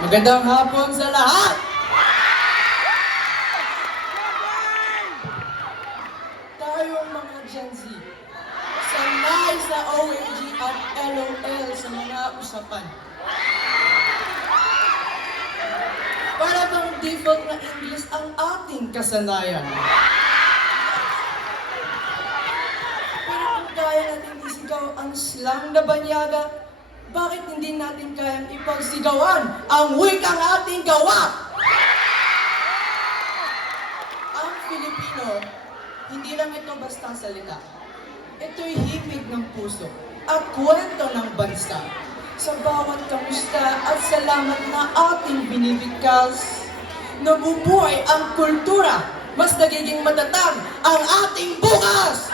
Magandang hapon sa lahat! Tayong mga Gen Z, sanay sa OMG at LOL sa mga usapan. Para bang default na English ang ating kasanayan. Pero kung kaya natin isigaw ang slang na banyaga, bakit hindi natin kayang ipagsigawan ang wikang ating gawa? Ang Filipino, hindi lang ito basta salita. Ito'y himig ng puso at kwento ng bansa. Sa bawat kamusta at salamat na ating binibigkas, nabubuhay ang kultura, mas nagiging matatag ang ating bukas!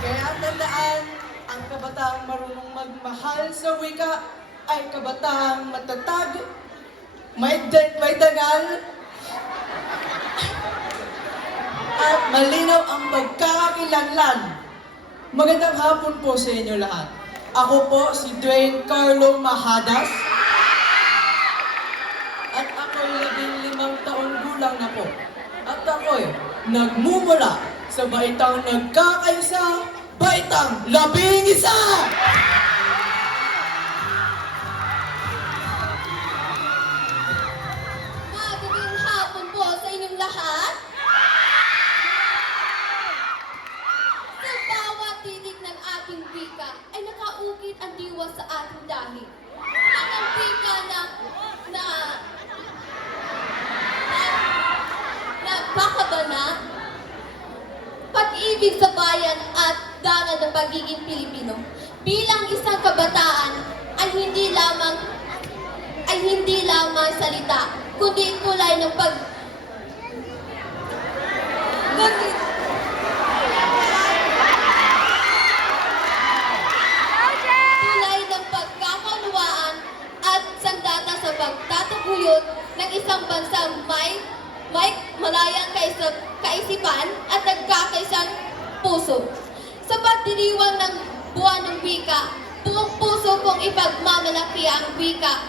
Kaya tandaan, ang kabataang marunong magmahal sa wika ay kabataang matatag, may dangal, at malinaw ang pagkakakilanlan. Magandang hapon po sa inyo lahat. Ako po si Dwayne Carlo Mahadas. At ako'y 15 taon gulang na po. At ako'y nagmumula sa baitang nagkakaisa, baitang 11! Magandang hapon po sa inyong lahat. Sa bawat titik ng ating wika ay nakaukit ang diwa sa ating dahil. Ang wika na pakabana, pag-ibig sa bayan at dana ng pagiging Pilipino. Bilang isang kabataan ay hindi lamang salita, kundi tulay ng pagkakaunawaan at sandata sa pagtataguyod ng isang bansang may malayang kaisipan at nagkakaisang puso. Sa pagdiriwang ng buwan ng wika, buong puso kong ipagmamalaki ang wika